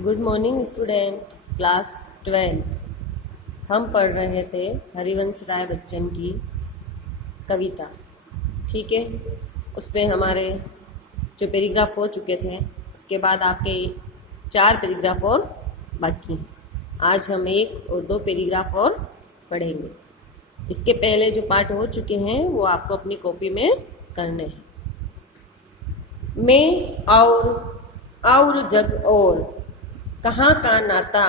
Good morning student, class 12। हम पढ़ रहे थे हरिवंश राय बच्चन की कविता। ठीक है, उसमें हमारे जो पैराग्राफ हो चुके थे, उसके बाद आपके 4 पैराग्राफ और बाकी हैं। आज हम 1 और 2 पैराग्राफ और पढ़ेंगे। इसके पहले जो पाठ हो चुके हैं वो आपको अपनी कॉपी में करने हैं। मैं और जग और कहाँ का नाता,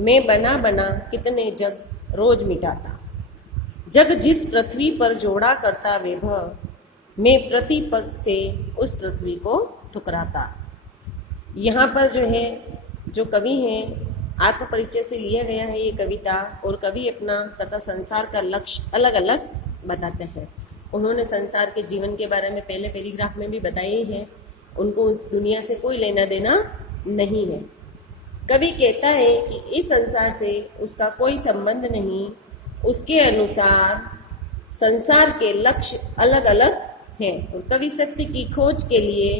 मैं बना बना कितने जग रोज मिटाता। जग जिस पृथ्वी पर जोड़ा करता वैभव, मैं प्रतिपग से उस पृथ्वी को ठुकराता। यहाँ पर जो है, जो कवि हैं, आत्मपरिचय से लिया गया है ये कविता, और कवि अपना तथा संसार का लक्ष्य अलग अलग बताते हैं। उन्होंने संसार के जीवन के बारे में पहले पैराग्राफ में भी बताया है। उनको उस दुनिया से कोई लेना देना नहीं है। कवि कहता है कि इस संसार से उसका कोई संबंध नहीं। उसके अनुसार संसार के लक्ष्य अलग अलग हैं, और कवि सत्य की खोज के लिए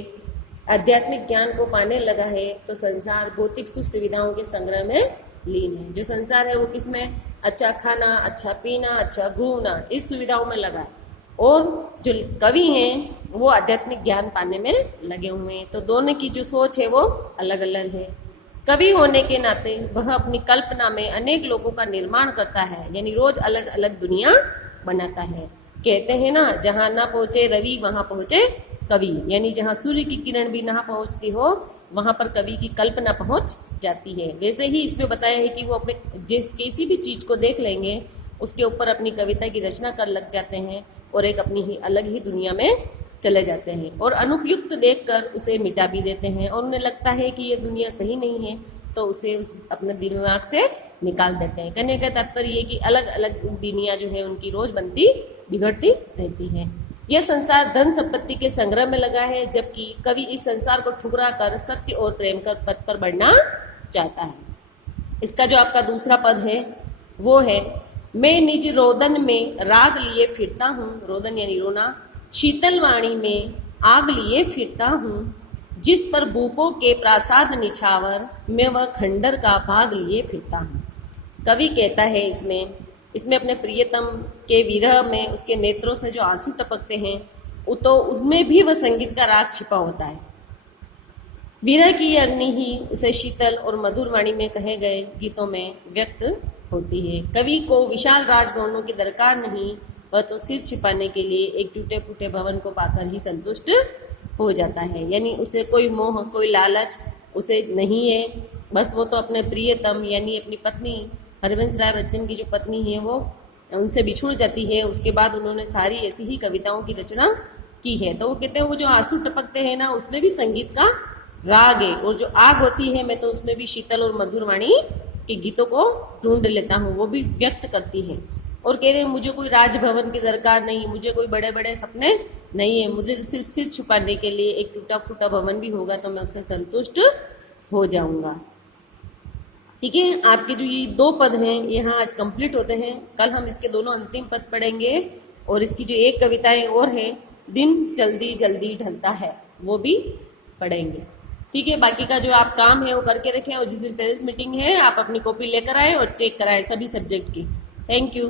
आध्यात्मिक ज्ञान को पाने लगा है। तो संसार भौतिक सुख सुविधाओं के संग्रह में लीन है। जो संसार है वो किसमें? अच्छा खाना, अच्छा पीना, अच्छा घूमना, इस सुविधाओं में लगा है। और जो कवि हैं वो आध्यात्मिक ज्ञान पाने में लगे हुए हैं। तो दोनों की जो सोच है वो अलग अलग है। कवि होने के नाते वह अपनी कल्पना में अनेक लोगों का निर्माण करता है, यानी रोज अलग अलग दुनिया बनाता है। कहते हैं ना, जहाँ ना पहुंचे रवि वहां पहुंचे कवि, यानी जहाँ सूर्य की किरण भी ना पहुंचती हो वहां पर कवि की कल्पना पहुंच जाती है। वैसे ही इसमें बताया है कि वो अपने किसी भी चीज को देख लेंगे, उसके ऊपर अपनी कविता की रचना कर लग जाते हैं और एक अपनी ही अलग ही दुनिया में चले जाते हैं, और अनुपयुक्त देखकर उसे मिटा भी देते हैं। और उन्हें लगता है कि ये दुनिया सही नहीं है तो उसे अपने दिमाग से निकाल देते हैं। कहने का तात्पर्य ये कि अलग अलग दुनिया जो है उनकी रोज बनती बिगड़ती रहती है। यह संसार धन संपत्ति के संग्रह में लगा है, जबकि कवि इस संसार को ठुकरा कर सत्य और प्रेम कर पथ पर बढ़ना चाहता है। इसका जो आपका दूसरा पद है वो है, मैं निज रोदन में राग लिए फिरता हूँ। रोदन यानी रोना। शीतल वाणी में आग लिए फिरता हूँ। जिस पर भूपों के प्रासाद निछावर, मैं वह खंडर का भाग लिए फिरता हूँ। कवि कहता है इसमें अपने प्रियतम के विरह में उसके नेत्रों से जो आंसू टपकते हैं, तो उसमें भी वह संगीत का राग छिपा होता है। विरह की अग्नि ही उसे शीतल और मधुर वाणी में कहे गए गीतों में व्यक्त होती है। कवि को विशाल राजभवनों की दरकार नहीं, वह तो सिर छिपाने के लिए एक टूटे फूटे भवन को पाकर ही संतुष्ट हो जाता है। यानी उसे कोई मोह, कोई लालच उसे नहीं है। बस वो तो अपने प्रियतम यानी अपनी पत्नी, हरिवंश राय बच्चन की जो पत्नी है वो उनसे बिछुड़ जाती है। उसके बाद उन्होंने सारी ऐसी ही कविताओं की रचना की है। तो वो कहते हैं वो जो आंसू टपकते हैं ना, उसमें भी संगीत का राग है, और जो आग होती है मैं तो उसमें भी शीतल और मधुर वाणी के गीतों को ढूंढ लेता हूँ, वो भी व्यक्त करती है। और कह रहे हैं मुझे कोई राजभवन की दरकार नहीं, मुझे कोई बड़े बड़े सपने नहीं है, मुझे सिर्फ सिर छुपाने के लिए एक टूटा फूटा भवन भी होगा तो मैं उससे संतुष्ट हो जाऊंगा। ठीक है, आपके जो ये 2 पद हैं यहाँ आज कंप्लीट होते हैं। कल हम इसके दोनों अंतिम पद पढ़ेंगे, और इसकी जो एक कविताएं और है, दिन जल्दी जल्दी ढलता है, वो भी पढ़ेंगे। ठीक है, बाकी का जो आप काम है वो करके रखें, और जिस दिन पेरेंट्स मीटिंग है आप अपनी कॉपी लेकर आए और चेक कराएं सभी सब्जेक्ट की। Thank you.